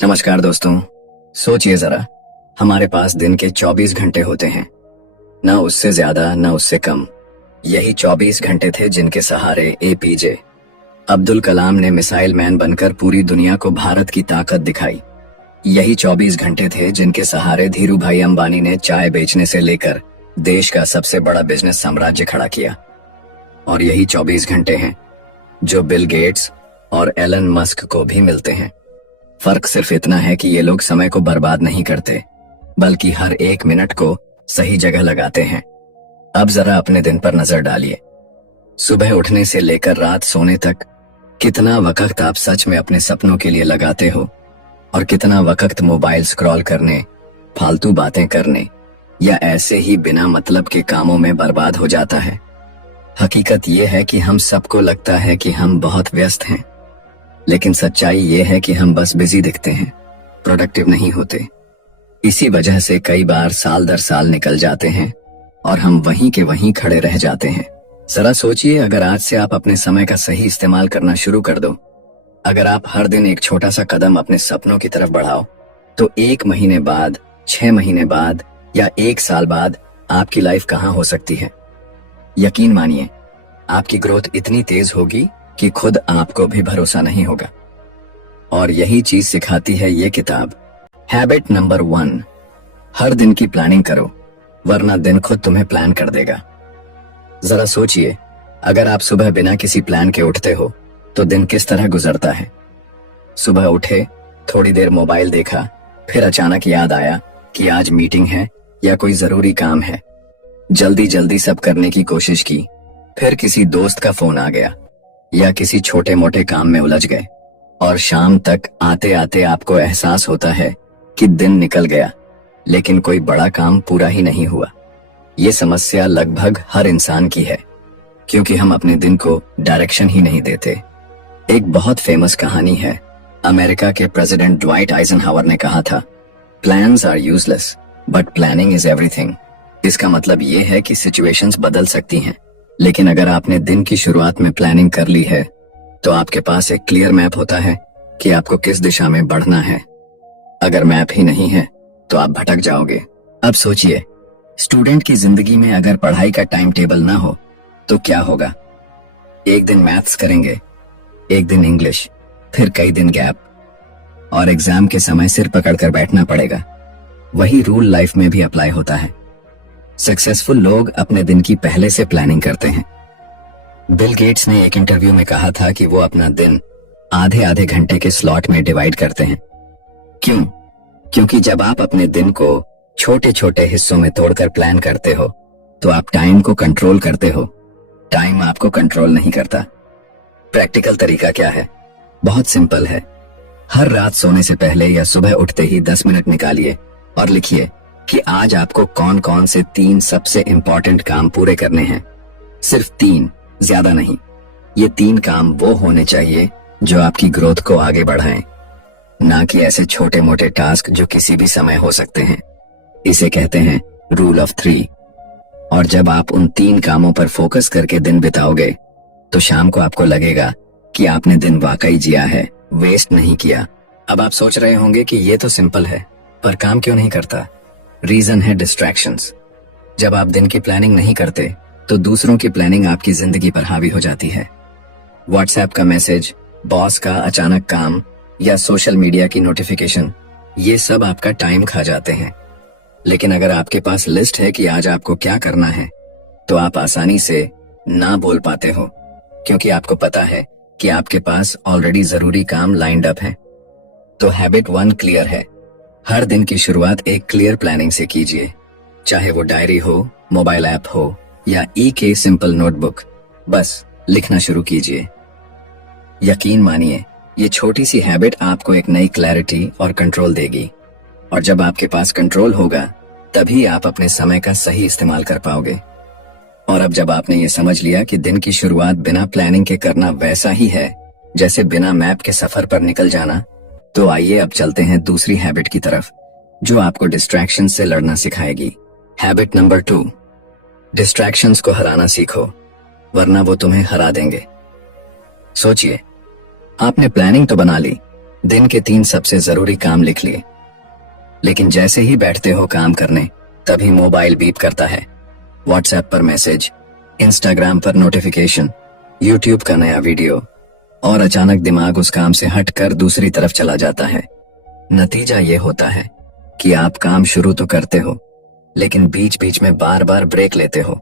नमस्कार दोस्तों। सोचिए जरा, हमारे पास दिन के 24 घंटे होते हैं, न उससे ज्यादा न उससे कम। यही 24 घंटे थे जिनके सहारे एपीजे अब्दुल कलाम ने मिसाइल मैन बनकर पूरी दुनिया को भारत की ताकत दिखाई। यही 24 घंटे थे जिनके सहारे धीरू भाई अंबानी ने चाय बेचने से लेकर देश का सबसे बड़ा बिजनेस साम्राज्य खड़ा किया। और यही 24 घंटे हैं जो बिल गेट्स और एलन मस्क को भी मिलते हैं। फर्क सिर्फ इतना है कि ये लोग समय को बर्बाद नहीं करते, बल्कि हर एक मिनट को सही जगह लगाते हैं। अब जरा अपने दिन पर नजर डालिए। सुबह उठने से लेकर रात सोने तक कितना वक्त आप सच में अपने सपनों के लिए लगाते हो, और कितना वक्त मोबाइल स्क्रॉल करने, फालतू बातें करने या ऐसे ही बिना मतलब के कामों में बर्बाद हो जाता है। हकीकत यह है कि हम सबको लगता है कि हम बहुत व्यस्त हैं, लेकिन सच्चाई ये है कि हम बस बिजी दिखते हैं, प्रोडक्टिव नहीं होते। इसी वजह से कई बार साल दर साल निकल जाते हैं और हम वहीं के वहीं खड़े रह जाते हैं। जरा सोचिए, अगर आज से आप अपने समय का सही इस्तेमाल करना शुरू कर दो, अगर आप हर दिन एक छोटा सा कदम अपने सपनों की तरफ बढ़ाओ, तो 1 महीने बाद, 6 महीने बाद या 1 साल बाद आपकी लाइफ कहाँ हो सकती है। यकीन मानिए, आपकी ग्रोथ इतनी तेज होगी कि खुद आपको भी भरोसा नहीं होगा। और यही चीज सिखाती है ये किताब। हैबिट नंबर 1, हर दिन की प्लानिंग करो, वरना दिन खुद तुम्हें प्लान कर देगा। जरा सोचिए, अगर आप सुबह बिना किसी प्लान के उठते हो तो दिन किस तरह गुजरता है। सुबह उठे, थोड़ी देर मोबाइल देखा, फिर अचानक याद आया कि आज मीटिंग है या कोई जरूरी काम है। जल्दी जल्दी सब करने की कोशिश की, फिर किसी दोस्त का फोन आ गया या किसी छोटे मोटे काम में उलझ गए, और शाम तक आते आते आपको एहसास होता है कि दिन निकल गया, लेकिन कोई बड़ा काम पूरा ही नहीं हुआ। ये समस्या लगभग हर इंसान की है, क्योंकि हम अपने दिन को डायरेक्शन ही नहीं देते। एक बहुत फेमस कहानी है। अमेरिका के प्रेसिडेंट ड्वाइट आइजनहावर ने कहा था, plans are useless but planning is everything. इसका मतलब ये है कि सिचुएशंस बदल सकती हैं, लेकिन अगर आपने दिन की शुरुआत में प्लानिंग कर ली है, तो आपके पास एक क्लियर मैप होता है कि आपको किस दिशा में बढ़ना है। अगर मैप ही नहीं है तो आप भटक जाओगे। अब सोचिए, स्टूडेंट की जिंदगी में अगर पढ़ाई का टाइम टेबल ना हो तो क्या होगा। एक दिन मैथ्स करेंगे, एक दिन इंग्लिश, फिर कई दिन गैप, और एग्जाम के समय सिर पकड़कर बैठना पड़ेगा। वही रूल लाइफ में भी अप्लाई होता है। सक्सेसफुल लोग अपने दिन की पहले से प्लानिंग करते हैं। बिल गेट्स ने एक इंटरव्यू में कहा था कि वो अपना दिन आधे आधे घंटे के स्लॉट में डिवाइड करते हैं। क्यों? क्योंकि जब आप अपने दिन को छोटे छोटे हिस्सों में तोड़कर प्लान करते हो, तो आप टाइम को कंट्रोल करते हो, टाइम आपको कंट्रोल नहीं करता। प्रैक्टिकल तरीका क्या है? बहुत सिंपल है। हर रात सोने से पहले या सुबह उठते ही 10 मिनट निकालिए और लिखिए कि आज आपको कौन कौन से 3 सबसे इंपॉर्टेंट काम पूरे करने हैं। सिर्फ 3, ज्यादा नहीं। ये 3 काम वो होने चाहिए जो आपकी ग्रोथ को आगे बढ़ाएं, ना कि ऐसे छोटे मोटे टास्क जो किसी भी समय हो सकते हैं। इसे कहते हैं रूल ऑफ 3। और जब आप उन 3 कामों पर फोकस करके दिन बिताओगे, तो शाम को आपको लगेगा कि आपने दिन वाकई जिया है, वेस्ट नहीं किया। अब आप सोच रहे होंगे कि ये तो सिंपल है, पर काम क्यों नहीं करता? रीजन है डिस्ट्रैक्शंस। जब आप दिन की प्लानिंग नहीं करते, तो दूसरों की प्लानिंग आपकी जिंदगी पर हावी हो जाती है। व्हाट्सएप का मैसेज, बॉस का अचानक काम या सोशल मीडिया की नोटिफिकेशन, ये सब आपका टाइम खा जाते हैं। लेकिन अगर आपके पास लिस्ट है कि आज आपको क्या करना है, तो आप आसानी से ना बोल पाते हो, क्योंकि आपको पता है कि आपके पास ऑलरेडी जरूरी काम लाइंड अप है। तो हैबिट 1 क्लियर है। हर दिन की शुरुआत एक क्लियर प्लानिंग से कीजिए, चाहे वो डायरी हो, मोबाइल ऐप हो या के सिंपल नोटबुक। बस लिखना शुरू कीजिए। यकीन मानिए, ये छोटी सी हैबिट आपको एक नई क्लैरिटी और कंट्रोल देगी। और जब आपके पास कंट्रोल होगा, तभी आप अपने समय का सही इस्तेमाल कर पाओगे। और अब जब आपने ये समझ लिया कि दिन की शुरुआत बिना प्लानिंग के करना वैसा ही है जैसे बिना मैप के सफर पर निकल जाना, तो आइए अब चलते हैं दूसरी हैबिट की तरफ, जो आपको डिस्ट्रैक्शन से लड़ना सिखाएगी। हैबिट नंबर 2, डिस्ट्रैक्शंस को हराना सीखो, वरना वो तुम्हें हरा देंगे। सोचिए, आपने प्लानिंग तो बना ली, दिन के 3 सबसे जरूरी काम लिख लिए, लेकिन जैसे ही बैठते हो काम करने तभी मोबाइल बीप करता है। व्हाट्सएप पर मैसेज, इंस्टाग्राम पर नोटिफिकेशन, यूट्यूब का नया वीडियो, और अचानक दिमाग उस काम से हटकर दूसरी तरफ चला जाता है। नतीजा ये होता है कि आप काम शुरू तो करते हो, लेकिन बीच बीच में बार बार ब्रेक लेते हो,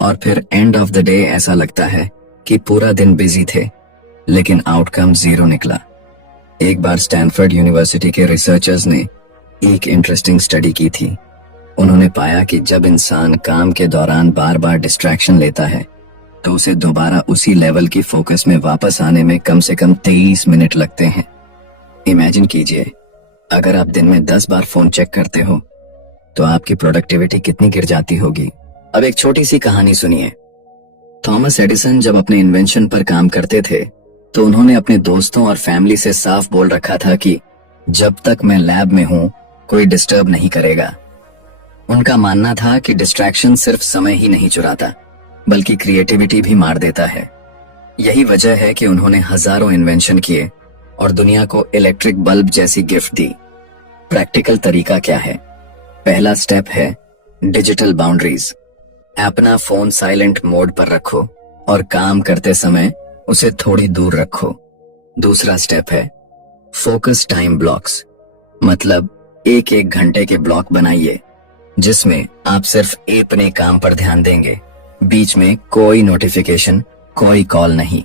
और फिर एंड ऑफ द डे ऐसा लगता है कि पूरा दिन बिजी थे, लेकिन आउटकम 0 निकला। एक बार स्टैनफोर्ड यूनिवर्सिटी के रिसर्चर्स ने एक इंटरेस्टिंग स्टडी की थी। उन्होंने पाया कि जब इंसान काम के दौरान बार बार डिस्ट्रैक्शन लेता है तो उसे दोबारा उसी लेवल की फोकस में वापस आने में कम से कम 23 मिनट लगते हैं। इमेजिन कीजिए, अगर आप दिन में 10 बार फोन चेक करते हो तो आपकी प्रोडक्टिविटी कितनी गिर जाती होगी। अब एक छोटी सी कहानी सुनिए। थॉमस एडिसन जब अपने इन्वेंशन पर काम करते थे तो उन्होंने अपने दोस्तों और फैमिली से साफ बोल रखा था कि जब तक मैं लैब में हूं कोई डिस्टर्ब नहीं करेगा। उनका मानना था कि डिस्ट्रैक्शन सिर्फ समय ही नहीं चुराता बल्कि क्रिएटिविटी भी मार देता है। यही वजह है कि उन्होंने हजारों इन्वेंशन किए और दुनिया को इलेक्ट्रिक बल्ब जैसी गिफ्ट दी। प्रैक्टिकल तरीका क्या है? पहला स्टेप है डिजिटल बाउंड्रीज। अपना फोन साइलेंट मोड पर रखो और काम करते समय उसे थोड़ी दूर रखो। दूसरा स्टेप है फोकस टाइम ब्लॉक्स, मतलब 1-1 घंटे के ब्लॉक बनाइए जिसमें आप सिर्फ अपने काम पर ध्यान देंगे। बीच में कोई नोटिफिकेशन, कोई कॉल नहीं।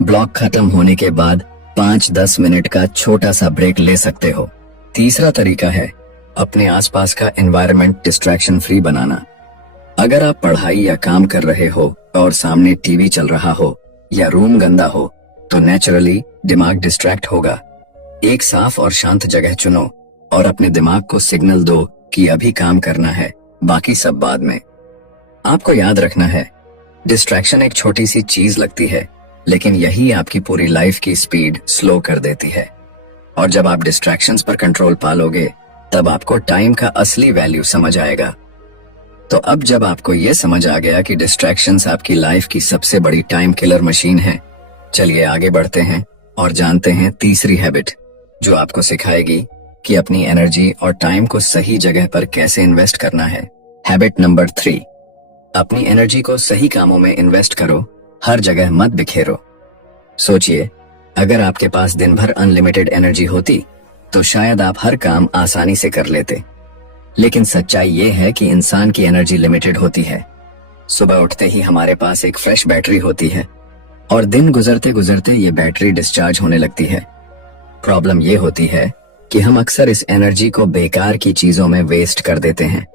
ब्लॉक खत्म होने के बाद 5-10 मिनट का छोटा सा ब्रेक ले सकते हो। तीसरा तरीका है अपने आसपास का एनवायरनमेंट डिस्ट्रैक्शन फ्री बनाना। अगर आप पढ़ाई या काम कर रहे हो और सामने टीवी चल रहा हो या रूम गंदा हो तो नेचुरली दिमाग डिस्ट्रैक्ट होगा। एक साफ और शांत जगह चुनो और अपने दिमाग को सिग्नल दो कि अभी काम करना है, बाकी सब बाद में। आपको याद रखना है, डिस्ट्रैक्शन एक छोटी सी चीज लगती है, लेकिन यही आपकी पूरी लाइफ की स्पीड स्लो कर देती है। और जब आप डिस्ट्रैक्शंस पर कंट्रोल पालोगे तब आपको टाइम का असली वैल्यू समझ आएगा। तो अब जब आपको ये समझ आ गया कि डिस्ट्रैक्शंस आपकी लाइफ की सबसे बड़ी टाइम किलर मशीन है, चलिए आगे बढ़ते हैं और जानते हैं तीसरी हैबिट जो आपको सिखाएगी कि अपनी एनर्जी और टाइम को सही जगह पर कैसे इन्वेस्ट करना है। हैबिट नंबर 3, अपनी एनर्जी को सही कामों में इन्वेस्ट करो, हर जगह मत बिखेरो। सोचिए, अगर आपके पास दिन भर अनलिमिटेड एनर्जी होती तो शायद आप हर काम आसानी से कर लेते, लेकिन सच्चाई ये है कि इंसान की एनर्जी लिमिटेड होती है। सुबह उठते ही हमारे पास एक फ्रेश बैटरी होती है और दिन गुजरते गुजरते ये बैटरी डिस्चार्ज होने लगती है। प्रॉब्लम ये होती है कि हम अक्सर इस एनर्जी को बेकार की चीजों में वेस्ट कर देते हैं।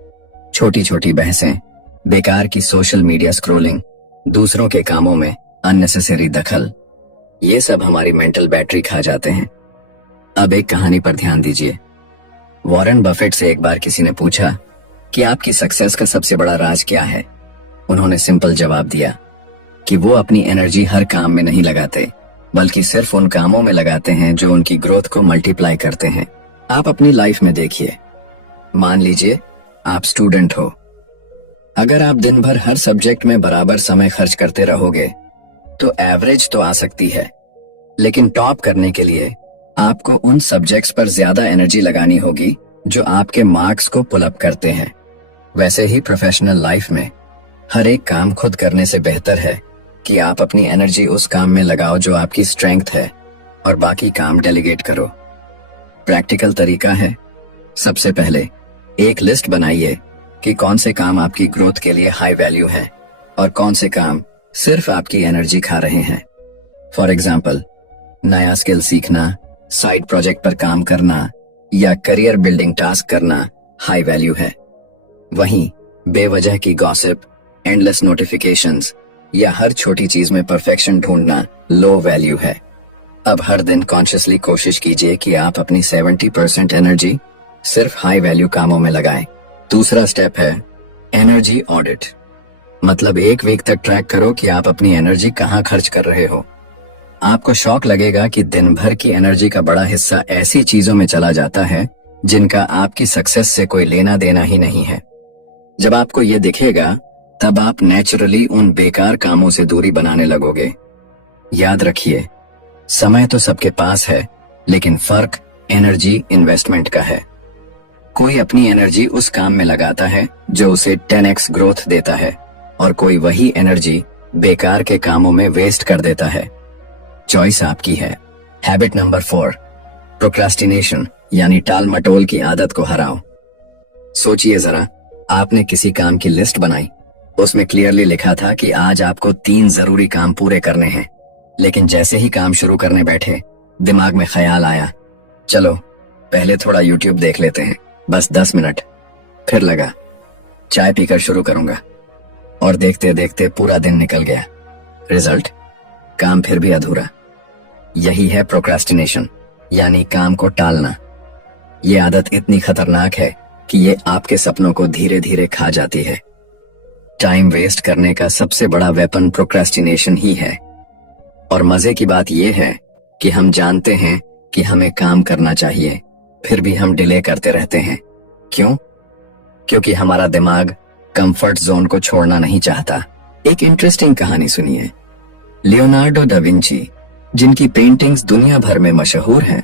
छोटी छोटी बहसें, बेकार की सोशल मीडिया स्क्रॉलिंग, दूसरों के कामों में अननेसेसरी दखल, ये सब हमारी मेंटल बैटरी खा जाते हैं। अब एक कहानी पर ध्यान दीजिए। वॉरेन बफेट से एक बार किसी ने पूछा कि आपकी सक्सेस का सबसे बड़ा राज क्या है। उन्होंने सिंपल जवाब दिया कि वो अपनी एनर्जी हर काम में नहीं लगाते, बल्कि सिर्फ उन कामों में लगाते हैं जो उनकी ग्रोथ को मल्टीप्लाई करते हैं। आप अपनी लाइफ में देखिए, मान लीजिए आप स्टूडेंट हो। अगर आप दिन भर हर सब्जेक्ट में बराबर समय खर्च करते रहोगे तो एवरेज तो आ सकती है, लेकिन टॉप करने के लिए आपको उन सब्जेक्ट्स पर ज्यादा एनर्जी लगानी होगी जो आपके मार्क्स को पुल अप करते हैं। वैसे ही प्रोफेशनल लाइफ में हर एक काम खुद करने से बेहतर है कि आप अपनी एनर्जी उस काम में लगाओ जो आपकी स्ट्रेंथ है और बाकी काम डेलीगेट करो। प्रैक्टिकल तरीका है, सबसे पहले एक लिस्ट बनाइए कि कौन से काम आपकी ग्रोथ के लिए हाई वैल्यू है और कौन से काम सिर्फ आपकी एनर्जी खा रहे हैं। फॉर एग्जाम्पल, नया स्किल सीखना, साइड प्रोजेक्ट पर काम करना या करियर बिल्डिंग टास्क करना हाई वैल्यू है। वहीं बेवजह की गॉसिप, एंडलेस नोटिफिकेशंस या हर छोटी चीज में परफेक्शन ढूंढना लो वैल्यू है। अब हर दिन कॉन्शियसली कोशिश कीजिए कि आप अपनी 70% एनर्जी सिर्फ हाई वैल्यू कामों में लगाएं। दूसरा स्टेप है एनर्जी ऑडिट, मतलब एक वीक तक ट्रैक करो कि आप अपनी एनर्जी कहाँ खर्च कर रहे हो। आपको शॉक लगेगा कि दिन भर की एनर्जी का बड़ा हिस्सा ऐसी चीजों में चला जाता है जिनका आपकी सक्सेस से कोई लेना देना ही नहीं है। जब आपको ये दिखेगा तब आप नेचुरली उन बेकार कामों से दूरी बनाने लगोगे। याद रखिए, समय तो सबके पास है, लेकिन फर्क एनर्जी इन्वेस्टमेंट का है। कोई अपनी एनर्जी उस काम में लगाता है जो उसे 10x ग्रोथ देता है, और कोई वही एनर्जी बेकार के कामों में वेस्ट कर देता है। चॉइस आपकी है। हैबिट नंबर 4, प्रोक्रास्टिनेशन यानी टाल मटोल की आदत को हराओ। सोचिए जरा, आपने किसी काम की लिस्ट बनाई, उसमें क्लियरली लिखा था कि आज आपको 3 जरूरी काम पूरे करने हैं, लेकिन जैसे ही काम शुरू करने बैठे दिमाग में ख्याल आया, चलो पहले थोड़ा यूट्यूब देख लेते हैं, बस 10 मिनट। फिर लगा चाय पीकर शुरू करूंगा, और देखते देखते पूरा दिन निकल गया। रिजल्ट, काम फिर भी अधूरा। यही है प्रोक्रास्टिनेशन यानी काम को टालना। ये आदत इतनी खतरनाक है कि ये आपके सपनों को धीरे धीरे खा जाती है। टाइम वेस्ट करने का सबसे बड़ा वेपन प्रोक्रास्टिनेशन ही है। और मजे की बात यह है कि हम जानते हैं कि हमें काम करना चाहिए, फिर भी हम डिले करते रहते हैं। क्यों? क्योंकि हमारा दिमाग कंफर्ट जोन को छोड़ना नहीं चाहता। एक इंटरेस्टिंग कहानी सुनिए। लियोनार्डो दा विंची, जिनकी पेंटिंग्स दुनिया भर में मशहूर हैं,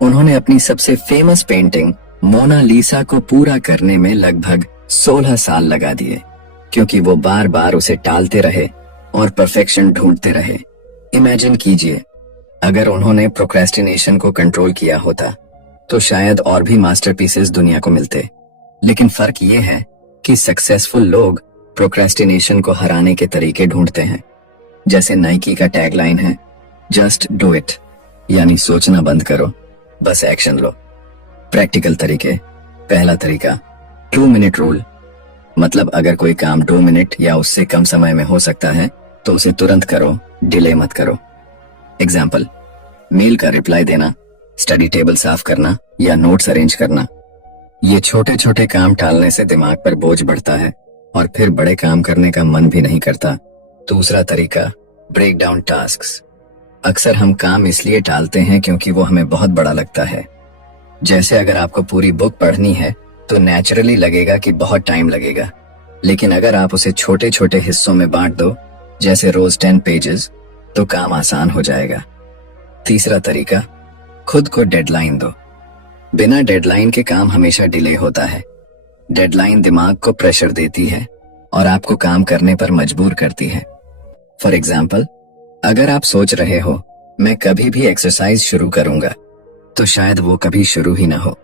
उन्होंने अपनी सबसे फेमस पेंटिंग मोनालिसा को पूरा करने में लगभग 16 साल लगा दिए, क्योंकि वो बार बार उसे टालते रहे और परफेक्शन ढूंढते रहे। इमेजिन कीजिए, अगर उन्होंने प्रोक्रेस्टिनेशन को कंट्रोल किया होता तो शायद और भी मास्टरपीसेस दुनिया को मिलते। लेकिन फर्क ये है कि सक्सेसफुल लोग प्रोक्रेस्टिनेशन को हराने के तरीके ढूंढते हैं। जैसे नाइकी का टैगलाइन है, जस्ट डू इट, यानी सोचना बंद करो, बस एक्शन लो। प्रैक्टिकल तरीके। पहला तरीका, 2 मिनट रूल। मतलब अगर कोई काम 2 मिनट या उससे कम समय में हो सकता है तो उसे तुरंत करो, डिले मत करो। एग्जाम्पल, मेल का रिप्लाई देना, स्टडी टेबल साफ करना या नोट्स अरेंज करना। ये छोटे छोटे काम टालने से दिमाग पर बोझ बढ़ता है और फिर बड़े काम करने का मन भी नहीं करता। दूसरा तरीका, ब्रेक डाउन टास्क्स। अक्सर हम काम इसलिए टालते हैं क्योंकि वो हमें बहुत बड़ा लगता है। जैसे अगर आपको पूरी बुक पढ़नी है तो नेचुरली लगेगा कि बहुत टाइम लगेगा, लेकिन अगर आप उसे छोटे छोटे हिस्सों में बांट दो, जैसे रोज 10 पेजेस, तो काम आसान हो जाएगा। तीसरा तरीका, खुद को डेडलाइन दो। बिना डेडलाइन के काम हमेशा डिले होता है। डेडलाइन दिमाग को प्रेशर देती है और आपको काम करने पर मजबूर करती है। फॉर एग्जाम्पल, अगर आप सोच रहे हो मैं कभी भी एक्सरसाइज शुरू करूंगा, तो शायद वो कभी शुरू ही ना हो।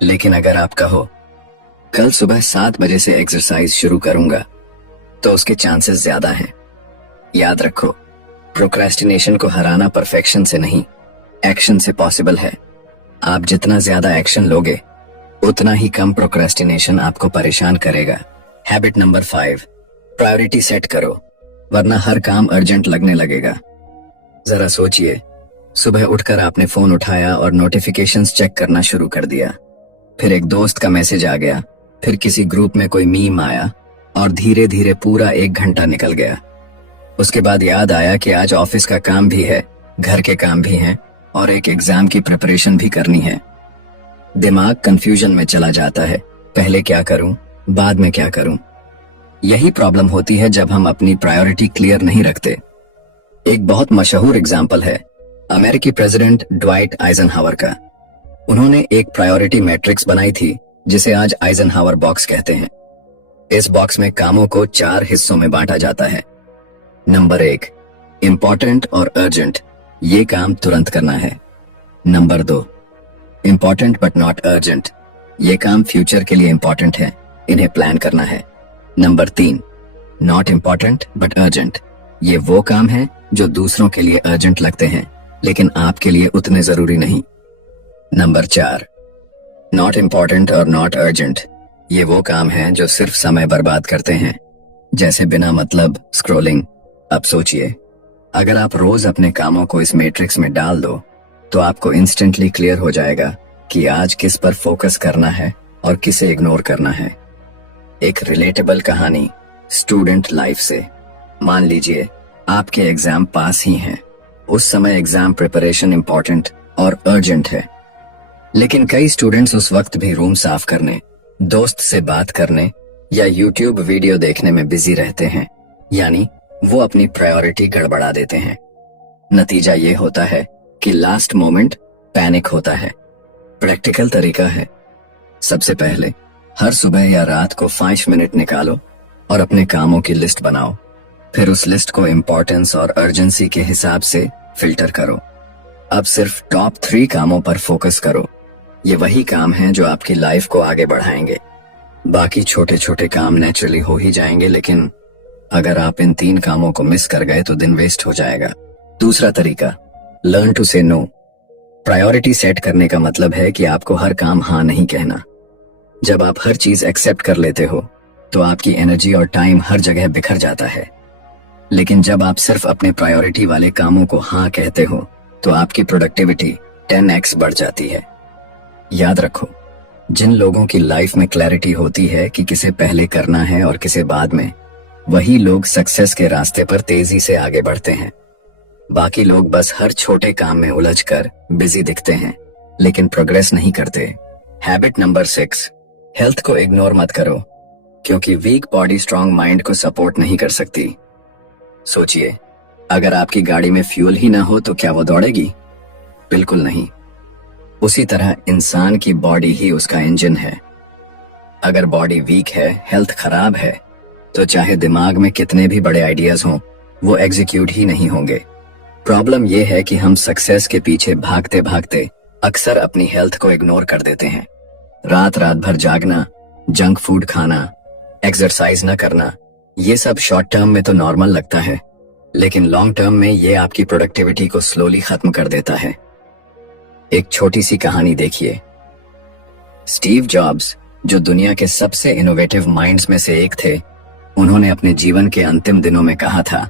लेकिन अगर आप कहो कल सुबह 7 बजे से एक्सरसाइज शुरू करूंगा, तो उसके चांसेस ज्यादा हैं। याद रखो, प्रोक्रेस्टिनेशन को हराना परफेक्शन से नहीं, एक्शन से पॉसिबल है। आप जितना ज्यादा एक्शन लोगे, उतना ही कम प्रोक्रेस्टिनेशन आपको परेशान करेगा। हैबिट नंबर 5, प्रायोरिटी सेट करो, वरना हर काम अर्जेंट लगने लगेगा। जरा सोचिए, सुबह उठकर आपने फोन उठाया और नोटिफिकेशंस चेक करना शुरू कर दिया। फिर एक दोस्त का मैसेज आ गया, फिर किसी ग्रुप में कोई मीम आया, और धीरे धीरे पूरा 1 घंटा निकल गया। उसके बाद याद आया कि आज ऑफिस का काम भी है, घर के काम भी हैं, और एक एग्जाम की प्रिपरेशन भी करनी है। दिमाग कंफ्यूजन में चला जाता है, पहले क्या करूं, बाद में क्या करूं। यही प्रॉब्लम होती है जब हम अपनी प्रायोरिटी क्लियर नहीं रखते। एक बहुत मशहूर एग्जाम्पल है अमेरिकी प्रेसिडेंट ड्वाइट आइजनहावर का। उन्होंने एक प्रायोरिटी मैट्रिक्स बनाई थी जिसे आज आइजनहावर बॉक्स कहते हैं। इस बॉक्स में कामों को 4 हिस्सों में बांटा जाता है। नंबर 1, इंपॉर्टेंट और अर्जेंट, ये काम तुरंत करना है। Number 2, important but not urgent, ये काम फ्यूचर के लिए इंपॉर्टेंट है, इन्हें प्लान करना है। Number 3, not important but urgent, ये वो काम है जो दूसरों के लिए अर्जेंट लगते हैं लेकिन आपके लिए उतने जरूरी नहीं। नंबर 4, नॉट इंपॉर्टेंट और नॉट अर्जेंट, ये वो काम है जो सिर्फ समय बर्बाद करते हैं, जैसे बिना मतलब स्क्रॉलिंग। अब सोचिए, अगर आप रोज अपने कामों को इस मैट्रिक्स में डाल दो तो आपको इंस्टेंटली क्लियर हो जाएगा कि आज किस पर फोकस करना है और किसे इग्नोर करना है। एक रिलेटेबल कहानी स्टूडेंट लाइफ से। मान लीजिए आपके एग्जाम पास ही हैं। उस समय एग्जाम प्रिपरेशन इंपॉर्टेंट और अर्जेंट है, लेकिन कई स्टूडेंट्स उस वक्त भी रूम साफ करने, दोस्त से बात करने या यूट्यूब वीडियो देखने में बिजी रहते हैं, यानी वो अपनी प्रायोरिटी गड़बड़ा देते हैं। नतीजा ये होता है कि लास्ट मोमेंट पैनिक होता है। प्रैक्टिकल तरीका है, सबसे पहले हर सुबह या रात को 5 मिनट निकालो और अपने कामों की लिस्ट बनाओ। फिर उस लिस्ट को इम्पोर्टेंस और अर्जेंसी के हिसाब से फिल्टर करो। अब सिर्फ टॉप 3 कामों पर फोकस करो। ये वही काम हैं जो आपकी लाइफ को आगे बढ़ाएंगे। बाकी छोटे छोटे काम नेचुरली हो ही जाएंगे, लेकिन अगर आप इन 3 कामों को मिस कर गए तो दिन वेस्ट हो जाएगा। दूसरा तरीका, लर्न टू से नो। प्रायोरिटी सेट करने का मतलब है कि आपको हर काम हाँ नहीं कहना। जब आप हर चीज एक्सेप्ट कर लेते हो तो आपकी एनर्जी और टाइम हर जगह बिखर जाता है। लेकिन जब आप सिर्फ अपने प्रायोरिटी वाले कामों को हाँ कहते हो तो आपकी प्रोडक्टिविटी 10x बढ़ जाती है। याद रखो, जिन लोगों की लाइफ में क्लैरिटी होती है कि किसे पहले करना है और किसे बाद में, वही लोग सक्सेस के रास्ते पर तेजी से आगे बढ़ते हैं। बाकी लोग बस हर छोटे काम में उलझकर बिजी दिखते हैं लेकिन प्रोग्रेस नहीं करते। हैबिट नंबर 6, हेल्थ को इग्नोर मत करो, क्योंकि वीक बॉडी स्ट्रांग माइंड को सपोर्ट नहीं कर सकती। सोचिए, अगर आपकी गाड़ी में फ्यूल ही ना हो तो क्या वो दौड़ेगी? बिल्कुल नहीं। उसी तरह इंसान की बॉडी ही उसका इंजन है। अगर बॉडी वीक है, हेल्थ खराब है, तो चाहे दिमाग में कितने भी बड़े आइडियाज हों, वो एग्जीक्यूट ही नहीं होंगे। प्रॉब्लम यह है कि हम सक्सेस के पीछे भागते भागते अक्सर अपनी हेल्थ को इग्नोर कर देते हैं। रात रात भर जागना, जंक फूड खाना, एक्सरसाइज न करना, ये सब शॉर्ट टर्म में तो नॉर्मल लगता है, लेकिन लॉन्ग टर्म में ये आपकी प्रोडक्टिविटी को स्लोली खत्म कर देता है। एक छोटी सी कहानी देखिए। स्टीव जॉब्स, जो दुनिया के सबसे इनोवेटिव माइंड्स में से एक थे, उन्होंने अपने जीवन के अंतिम दिनों में कहा था,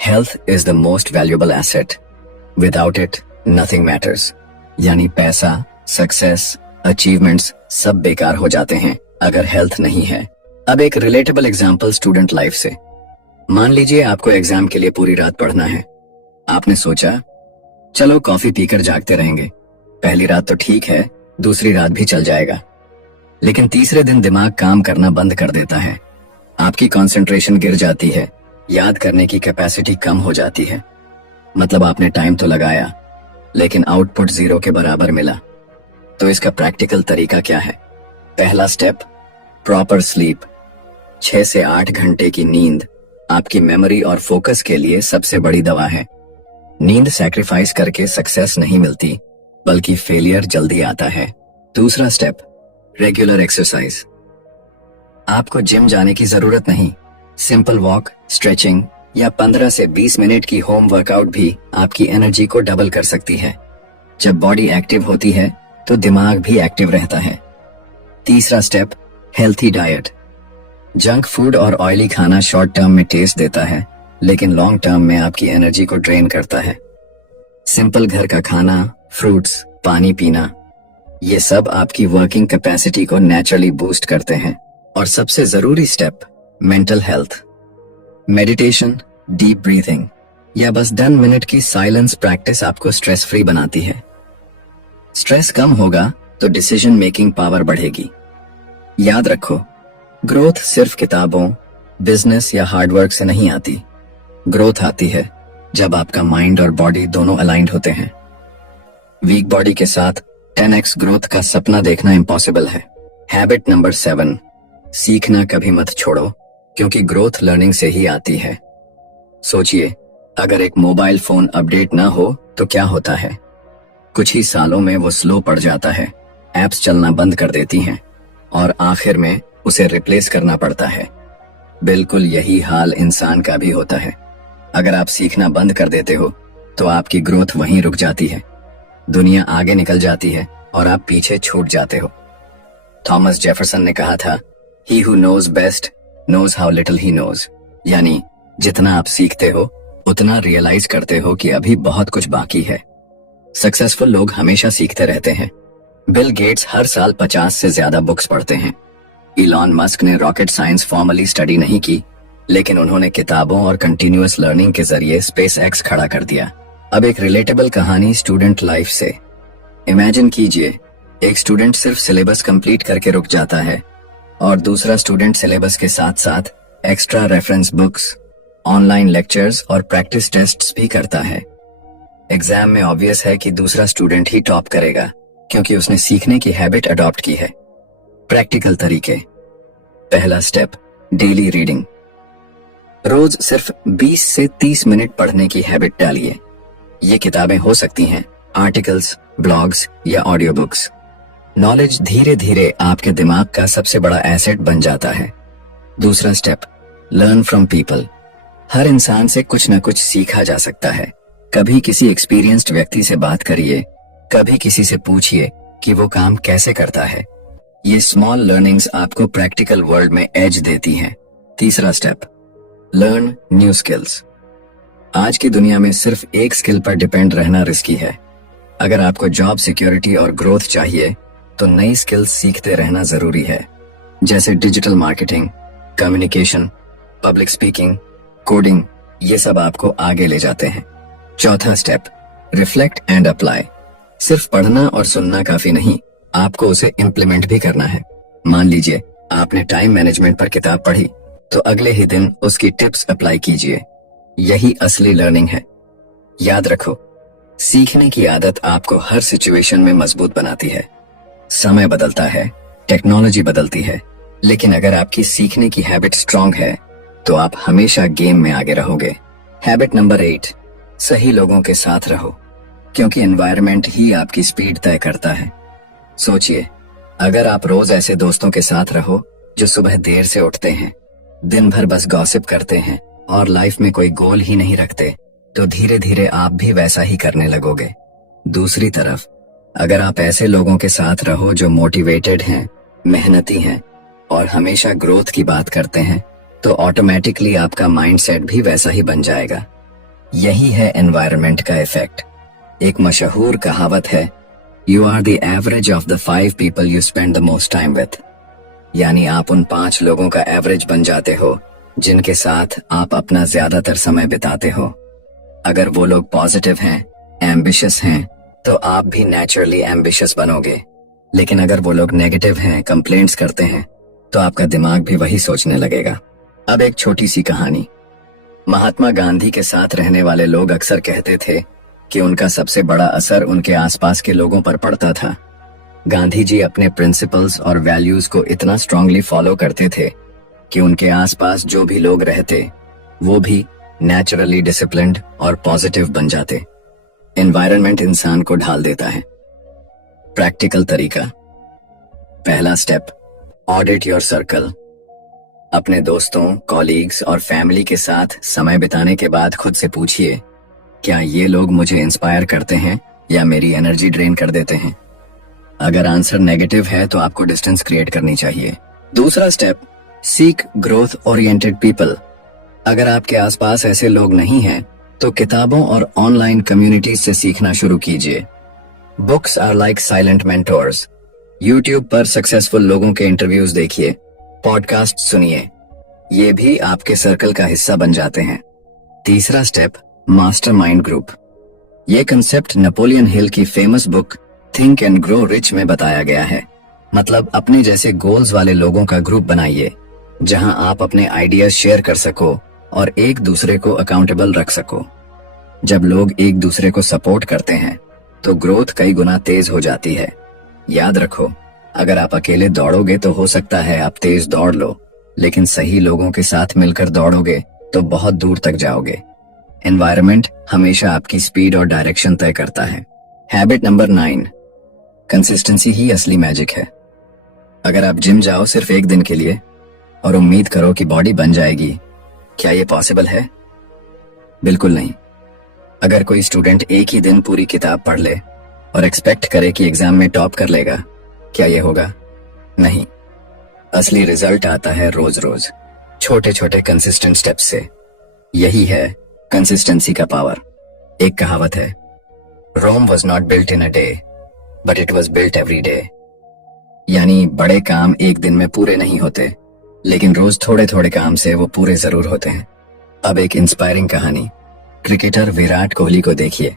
health is the most valuable asset, without it nothing matters. यानी पैसा, सक्सेस, अचीवमेंट्स सब बेकार हो जाते हैं अगर हेल्थ नहीं है। अब एक रिलेटेबल एग्जांपल स्टूडेंट लाइफ से। मान लीजिए आपको एग्जाम के लिए पूरी रात पढ़ना है। आपने सोचा, चलो कॉफी पीकर जागते रहेंगे। पहली रात तो ठीक है, दूसरी रात भी चल जाएगा, लेकिन तीसरे दिन दिमाग काम करना बंद कर देता है। आपकी कंसंट्रेशन गिर जाती है, याद करने की कैपेसिटी कम हो जाती है। मतलब आपने टाइम तो लगाया, लेकिन आउटपुट 0 के बराबर मिला। तो इसका प्रैक्टिकल तरीका क्या है? पहला स्टेप, प्रॉपर स्लीप। 6 से 8 घंटे की नींद आपकी मेमोरी और फोकस के लिए सबसे बड़ी दवा है। नींद सैक्रिफाइस करके सक्सेस नहीं मिलती, बल्कि फेलियर जल्दी आता है। दूसरा स्टेप, रेगुलर एक्सरसाइज। आपको जिम जाने की जरूरत नहीं। सिंपल वॉक, स्ट्रेचिंग या 15 से 20 मिनट की होम वर्कआउट भी आपकी एनर्जी को डबल कर सकती है। जब बॉडी एक्टिव होती है तो दिमाग भी एक्टिव रहता है। तीसरा step, healthy diet. Junk food और ऑयली खाना शॉर्ट टर्म में टेस्ट देता है, लेकिन लॉन्ग टर्म में आपकी एनर्जी को ड्रेन करता है। सिंपल घर का खाना, फ्रूट्स, पानी पीना, ये सब आपकी वर्किंग कैपेसिटी को नेचुरली बूस्ट करते हैं। और सबसे जरूरी step, mental health. Meditation, deep breathing या बस 10 मिनट की साइलेंस प्रैक्टिस आपको स्ट्रेस फ्री बनाती है। स्ट्रेस कम होगा तो डिसीजन मेकिंग पावर बढ़ेगी। याद रखो, ग्रोथ सिर्फ किताबों, बिजनेस या हार्डवर्क से नहीं आती। ग्रोथ आती है जब आपका माइंड और बॉडी दोनों अलाइंड होते हैं। वीक बॉडी के साथ 10x ग्रोथ का सपना देखना इम्पॉसिबल है। हैबिट नंबर 7, सीखना कभी मत छोड़ो, क्योंकि ग्रोथ लर्निंग से ही आती है। सोचिए, अगर एक मोबाइल फोन अपडेट ना हो तो क्या होता है? कुछ ही सालों में वो स्लो पड़ जाता है, एप्स चलना बंद कर देती हैं और आखिर में उसे रिप्लेस करना पड़ता है। बिल्कुल यही हाल इंसान का भी होता है। अगर आप सीखना बंद कर देते हो तो आपकी ग्रोथ वहीं रुक जाती है। दुनिया आगे निकल जाती है और आप पीछे छूट जाते हो। थॉमस जेफरसन ने कहा था, He who knows best knows how little he knows। यानी जितना आप सीखते हो उतना रियलाइज करते हो कि अभी बहुत कुछ बाकी है। सक्सेसफुल लोग हमेशा सीखते रहते हैं। बिल गेट्स हर साल 50 से ज्यादा बुक्स पढ़ते हैं। इलॉन मस्क ने रॉकेट साइंस फॉर्मली स्टडी नहीं की, लेकिन उन्होंने किताबों और कंटिन्यूअस लर्निंग के जरिए स्पेस एक्स खड़ा कर दिया। अब एक रिलेटेबल कहानी स्टूडेंट लाइफ से। इमेजिन कीजिए, एक स्टूडेंट सिर्फ सिलेबस कंप्लीट करके रुक जाता है और दूसरा स्टूडेंट सिलेबस के साथ साथ extra reference books, online lectures और प्रैक्टिस टेस्ट्स भी करता है। एग्जाम में ऑब्वियस है कि दूसरा स्टूडेंट ही टॉप करेगा क्योंकि उसने सीखने की हैबिट अडॉप्ट की है। प्रैक्टिकल तरीके। पहला स्टेप, डेली रीडिंग। रोज सिर्फ 20 से 30 मिनट पढ़ने की हैबिट डालिए। ये किताबें हो सकती हैं आर्टिकल्स, ब्लॉग्स या ऑडियो बुक्स। नॉलेज धीरे धीरे आपके दिमाग का सबसे बड़ा एसेट बन जाता है। दूसरा स्टेप, लर्न फ्रॉम पीपल। हर इंसान से कुछ न कुछ सीखा जा सकता है। कभी किसी एक्सपीरियंस्ड व्यक्ति से बात करिए, कभी किसी से पूछिए कि वो काम कैसे करता है। ये स्मॉल लर्निंग्स आपको प्रैक्टिकल वर्ल्ड में एज देती हैं। तीसरा स्टेप, लर्न न्यू स्किल्स। आज की दुनिया में सिर्फ एक स्किल पर डिपेंड रहना रिस्की है। अगर आपको जॉब सिक्योरिटी और ग्रोथ चाहिए तो नई स्किल्स सीखते रहना जरूरी है, जैसे digital marketing, communication, public speaking, coding. ये सब आपको आगे ले जाते हैं। चौथा स्टेप, रिफ्लेक्ट एंड अप्लाई। सिर्फ पढ़ना और सुनना काफी नहीं, आपको उसे इम्प्लीमेंट भी करना है। मान लीजिए आपने टाइम मैनेजमेंट पर किताब पढ़ी तो अगले ही दिन उसकी टिप्स अप्लाई कीजिए। यही असली लर्निंग है। याद रखो, सीखने की आदत आपको हर सिचुएशन में मजबूत बनाती है। समय बदलता है, टेक्नोलॉजी बदलती है, लेकिन अगर आपकी सीखने की हैबिट स्ट्रांग है तो आप हमेशा गेम में आगे रहोगे। हैबिट नंबर 8, सही लोगों के साथ रहो, क्योंकि एनवायरनमेंट ही आपकी स्पीड तय करता है। सोचिए, अगर आप रोज ऐसे दोस्तों के साथ रहो जो सुबह देर से उठते हैं, दिन भर बस गॉसिप करते हैं और लाइफ में कोई गोल ही नहीं रखते, तो धीरे धीरे आप भी वैसा ही करने लगोगे। दूसरी तरफ, अगर आप ऐसे लोगों के साथ रहो जो मोटिवेटेड हैं, मेहनती हैं और हमेशा ग्रोथ की बात करते हैं, तो ऑटोमेटिकली आपका माइंडसेट भी वैसा ही बन जाएगा। यही है एनवायरनमेंट का इफेक्ट। एक मशहूर कहावत है, you are the average of the 5 people you spend the most time with. यानी आप उन 5 लोगों का एवरेज बन जाते हो जिनके साथ आप अपना ज्यादातर समय बिताते हो। अगर वो लोग पॉजिटिव हैं, एम्बिशियस हैं, तो आप भी नेचुरली एम्बिशियस बनोगे। लेकिन अगर वो लोग नेगेटिव हैं, कंप्लेंट्स करते हैं, तो आपका दिमाग भी वही सोचने लगेगा। अब एक छोटी सी कहानी। महात्मा गांधी के साथ रहने वाले लोग अक्सर कहते थे कि उनका सबसे बड़ा असर उनके आसपास के लोगों पर पड़ता था। गांधी जी अपने प्रिंसिपल्स और वैल्यूज को इतना स्ट्रांगली फॉलो करते थे कि उनके आसपास जो भी लोग रहते वो भी नेचुरली डिसिप्लिन्ड और पॉजिटिव बन जाते। एनवायरनमेंट इंसान को ढाल देता है। प्रैक्टिकल तरीका। पहला स्टेप, ऑडिट योर सर्कल। अपने दोस्तों, कॉलीग्स और फैमिली के साथ समय बिताने के बाद खुद से पूछिए, क्या ये लोग मुझे इंस्पायर करते हैं या मेरी एनर्जी ड्रेन कर देते हैं? अगर आंसर नेगेटिव है तो आपको डिस्टेंस क्रिएट करनी चाहिए। दूसरा step, seek growth oriented people. अगर आपके आसपास ऐसे लोग नहीं हैं तो किताबों और ऑनलाइन कम्युनिटीज से सीखना शुरू कीजिए। Books are like silent mentors. YouTube पर सक्सेसफुल लोगों के इंटरव्यूज देखिए, पॉडकास्ट सुनिए, ये भी आपके सर्कल का हिस्सा बन जाते हैं। तीसरा स्टेप, मास्टरमाइंड ग्रुप। ये कंसेप्ट नेपोलियन हिल की famous book think and grow rich में बताया गया है। मतलब अपने जैसे गोल्स वाले लोगों का ग्रुप बनाइए जहां आप अपने आइडियाज शेयर कर सको और एक दूसरे को अकाउंटेबल रख सको। जब लोग एक दूसरे को सपोर्ट करते हैं तो ग्रोथ कई गुना तेज हो जाती है। याद रखो, अगर आप अकेले दौड़ोगे तो हो सकता है आप तेज दौड़ लो, लेकिन सही लोगों के साथ मिलकर दौड़ोगे तो बहुत दूर तक जाओगे। एनवायरनमेंट हमेशा आपकी स्पीड और डायरेक्शन तय करता है। हैबिट नंबर 9, कंसिस्टेंसी ही असली मैजिक है। अगर आप जिम जाओ सिर्फ एक दिन के लिए और उम्मीद करो कि बॉडी बन जाएगी, क्या ये पॉसिबल है? बिल्कुल नहीं। अगर कोई स्टूडेंट एक ही दिन पूरी किताब पढ़ ले और एक्सपेक्ट करे कि एग्जाम में टॉप कर लेगा, क्या ये होगा? नहीं। असली रिजल्ट आता है रोज रोज, छोटे छोटे कंसिस्टेंट स्टेप्स से। यही है कंसिस्टेंसी का पावर। एक कहावत है, Rome was not built in a day but it was built every day. यानी बड़े काम एक दिन में पूरे नहीं होते, लेकिन रोज थोड़े थोड़े काम से वो पूरे जरूर होते हैं। अब एक इंस्पायरिंग कहानी। क्रिकेटर विराट कोहली को देखिए।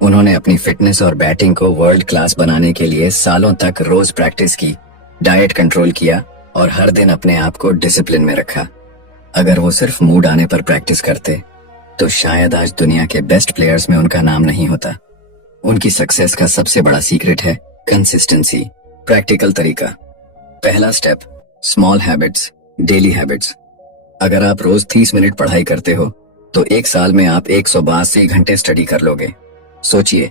उन्होंने अपनी फिटनेस और बैटिंग को वर्ल्ड क्लास बनाने के लिए सालों तक रोज प्रैक्टिस की, डाइट कंट्रोल किया और हर दिन अपने आप को डिसिप्लिन में रखा। अगर वो सिर्फ मूड आने पर प्रैक्टिस करते तो शायद आज दुनिया के बेस्ट प्लेयर्स में उनका नाम नहीं होता। उनकी सक्सेस का सबसे बड़ा सीक्रेट है कंसिस्टेंसी। प्रैक्टिकल तरीका। पहला step, small habits, daily habits. अगर आप रोज 30 मिनट पढ़ाई करते हो तो एक साल में आप 182 घंटे स्टडी कर लोगे। सोचिए,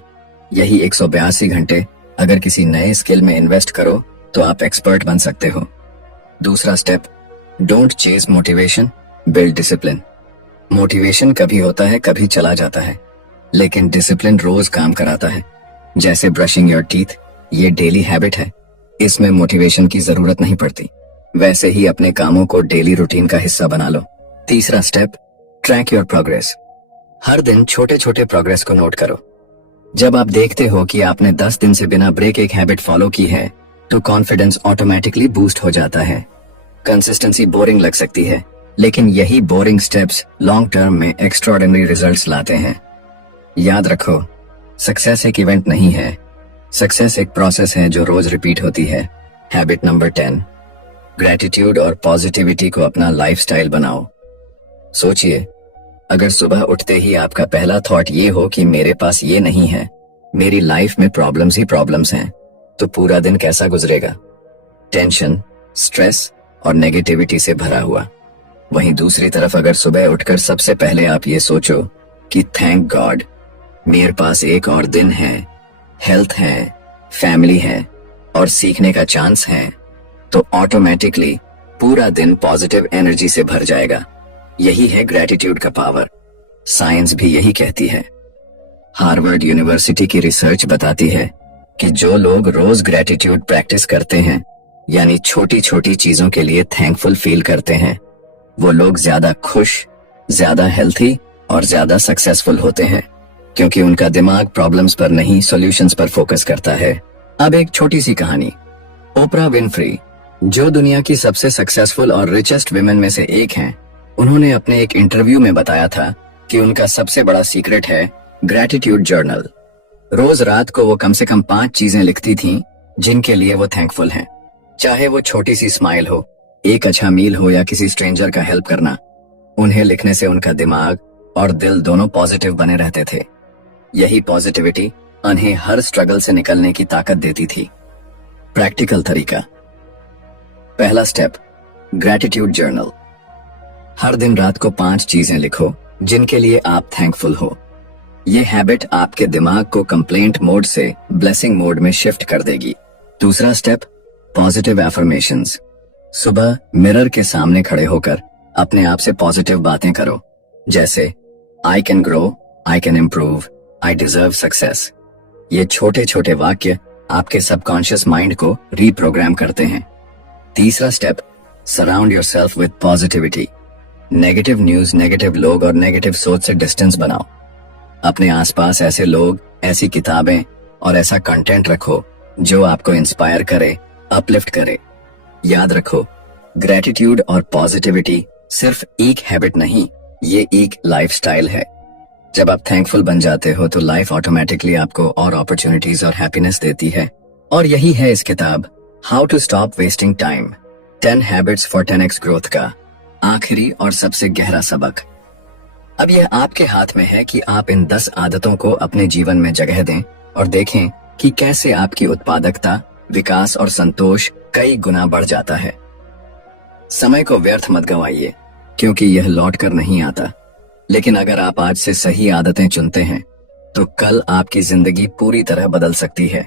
यही 182 घंटे अगर किसी नए स्किल में इन्वेस्ट करो तो आप एक्सपर्ट बन सकते हो। दूसरा step, don't chase motivation, build discipline. Motivation कभी होता है, कभी चला जाता है, लेकिन डिसिप्लिन रोज काम कराता है। जैसे ब्रशिंग योर टीथ, ये डेली हैबिट है, इसमें मोटिवेशन की जरूरत नहीं पड़ती। वैसे ही अपने कामों को डेली रूटीन का हिस्सा बना लो। तीसरा स्टेप, ट्रैक योर प्रोग्रेस। हर दिन छोटे छोटे प्रोग्रेस को नोट करो। जब आप देखते हो कि आपने 10 दिन से बिना ब्रेक एक हैबिट फॉलो की है तो कॉन्फिडेंस ऑटोमेटिकली बूस्ट हो जाता है। कंसिस्टेंसी बोरिंग लग सकती है, लेकिन यही बोरिंग स्टेप्स लॉन्ग टर्म में एक्स्ट्राऑर्डिनरी रिजल्ट्स लाते हैं। याद रखो, सक्सेस एक इवेंट नहीं है, सक्सेस एक प्रोसेस है जो रोज रिपीट होती है। हैबिट नंबर 10, ग्रेटिट्यूड और पॉजिटिविटी को अपना लाइफस्टाइल बनाओ। सोचिए, अगर सुबह उठते ही आपका पहला थॉट ये हो कि मेरे पास ये नहीं है, मेरी लाइफ में प्रॉब्लम्स ही प्रॉब्लम्स हैं, तो पूरा दिन कैसा गुजरेगा? टेंशन, स्ट्रेस और नेगेटिविटी से भरा हुआ। वहीं दूसरी तरफ अगर सुबह उठकर सबसे पहले आप ये सोचो कि थैंक गॉड, मेरे पास एक और दिन है, हेल्थ है, फैमिली है और सीखने का चांस है, तो ऑटोमेटिकली पूरा दिन पॉजिटिव एनर्जी से भर जाएगा। यही है ग्रेटिट्यूड का पावर। साइंस भी यही कहती है। हार्वर्ड यूनिवर्सिटी की रिसर्च बताती है कि जो लोग रोज ग्रेटिट्यूड प्रैक्टिस करते हैं, यानी छोटी छोटी चीजों के लिए थैंकफुल फील करते हैं, वो लोग ज्यादा खुश, ज्यादा हेल्थी और ज्यादा सक्सेसफुल होते हैं, क्योंकि उनका दिमाग प्रॉब्लम्स पर नहीं, सॉल्यूशंस पर फोकस करता है। अब एक छोटी सी कहानी। ओपरा विनफ्री, जो दुनिया की सबसे सक्सेसफुल और रिचेस्ट विमेन में से एक हैं, उन्होंने अपने एक इंटरव्यू में बताया था कि उनका सबसे बड़ा सीक्रेट है ग्रेटिट्यूड जर्नल। रोज रात को वो कम से कम 5 चीजें लिखती थीं जिनके लिए वो थैंकफुल हैं। चाहे वो छोटी सी स्माइल हो, एक अच्छा मील हो या किसी स्ट्रेंजर का हेल्प करना, उन्हें लिखने से उनका दिमाग और दिल दोनों पॉजिटिव बने रहते थे। यही पॉजिटिविटी उन्हें हर स्ट्रगल से निकलने की ताकत देती थी। प्रैक्टिकल तरीका। पहला स्टेप, ग्रेटिट्यूड जर्नल। हर दिन रात को 5 चीजें लिखो जिनके लिए आप थैंकफुल हो। ये हैबिट आपके दिमाग को कंप्लेंट मोड से ब्लेसिंग मोड में शिफ्ट कर देगी। दूसरा स्टेप, पॉजिटिव एफर्मेशंस। सुबह मिरर के सामने खड़े होकर अपने आप से पॉजिटिव बातें करो, जैसे I can grow, I can improve, I deserve success. ये छोटे छोटे वाक्य आपके सबकॉन्शियस माइंड को रीप्रोग्राम करते हैं। तीसरा step, surround yourself with positivity. Negative news, negative लोग और नेगेटिव सोच से डिस्टेंस बनाओ। अपने आसपास ऐसे लोग, ऐसी किताबें और ऐसा कंटेंट रखो जो आपको इंस्पायर करे, अपलिफ्ट करे। याद रखो, ग्रेटिट्यूड और पॉजिटिविटी सिर्फ एक हैबिट नहीं, ये एक लाइफस्टाइल है। जब आप थैंकफुल बन जाते हो तो लाइफ ऑटोमेटिकली आपको और अपॉर्चुनिटीज और हैप्पीनेस देती है। और यही है इस किताब how to stop wasting time, 10 habits for 10x growth का आखिरी और सबसे गहरा सबक। अब यह आपके हाथ में है कि आप इन 10 आदतों को अपने जीवन में जगह दें और देखें कि कैसे आपकी उत्पादकता, विकास और संतोष कई गुना बढ़ जाता है। समय को व्यर्थ मत गंवाइए, क्योंकि यह लौट कर नहीं आता। लेकिन अगर आप आज से सही आदतें चुनते हैं तो कल आपकी जिंदगी पूरी तरह बदल सकती है।